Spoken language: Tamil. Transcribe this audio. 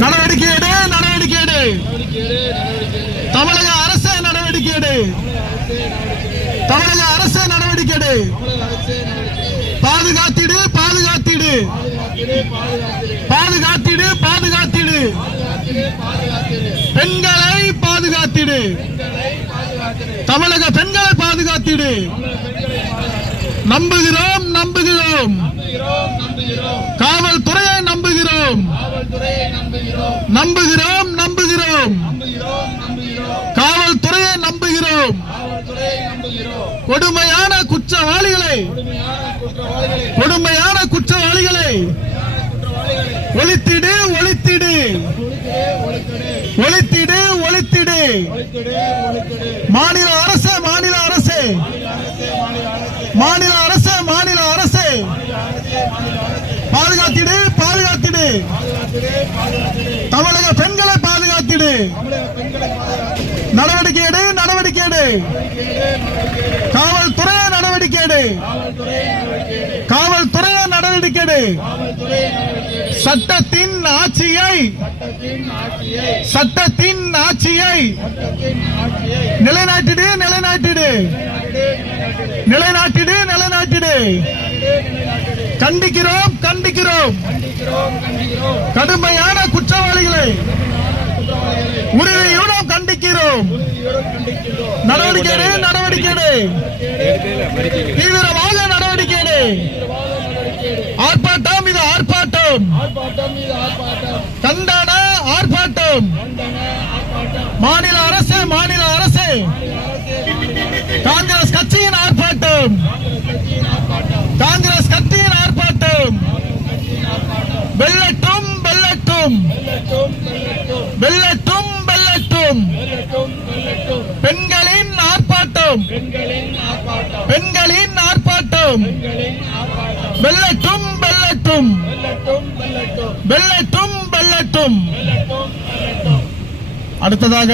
நடவடிக்கை எடு, நடவடிக்கை எடு. தமிழக அரசு நடவடிக்கை எடு, தமிழக அரசு நடவடிக்கை எடு. பாதுகாத்திடு, பாதுகாத்திடு, பாதுகாத்திடு, பாதுகாத்திடு. பெண்களை பாதுகாத்திடு, தமிழக பெண்களை பாதுகாத்திடு. நம்புகிறோம், நம்புகிறோம், காவல்துறையை நம்புகிறோம், நம்புகிறோம், நம்புகிறோம், காவல்துறையை நம்புகிறோம். கொடுமையான குற்றவாளிகளை, கொடுமையான குற்றவாளிகளை ஒழித்திடு, ஒழித்திடு, ஒழித்திடு, ஒழித்திடு. மாநில அரசு, மாநில அரசு, மாநில அரசு, மாநில அரசு பாதுகாத்திடு, பாதுகாத்திடு. தமிழக பெண்களை பாதுகாத்திடு. நடவடிக்கை எடு, நடவடிக்கை எடு. காவல்துறை நடவடிக்கை எடு, காவல்துறை நடவடிக்கை எடு. சட்டத்தின் ஆட்சியை, சட்டத்தின் ஆட்சியை நிலைநாட்டிடு, நிலைநாட்டிடு, நிலைநாட்டிடு, நிலைநாட்டிடு. கண்டிக்கிறோம், கண்டிக்கிறோம். கடுமையான குற்றவாளிகளை உறுதியுடன் கண்டிக்கிறோம். நடவடிக்கை எடு, நடவடிக்கை எடு. தீவிரமாக நடவடிக்கை எடு. ஆர்ப்பாட்டம், இது ஆர்ப்பாட்டம், கண்டன ஆர்ப்பாட்டம். மாநில அரசு, மாநில அரசு, காங்கிரஸ் கட்சியின் ஆர்ப்பாட்டம், காங்கிரஸ் கட்சியின் ஆர்ப்பாட்டம். வெல்லட்டும், வெல்லட்டும், வெல்லட்டும், வெல்லட்டும். பெண்களின் ஆர்ப்பாட்டம், பெண்களின் ஆர்ப்பாட்டம். வெல்லட்டும், வெல்லட்டும், வெல்லட்டும், வெல்லட்டும். அடுத்ததாக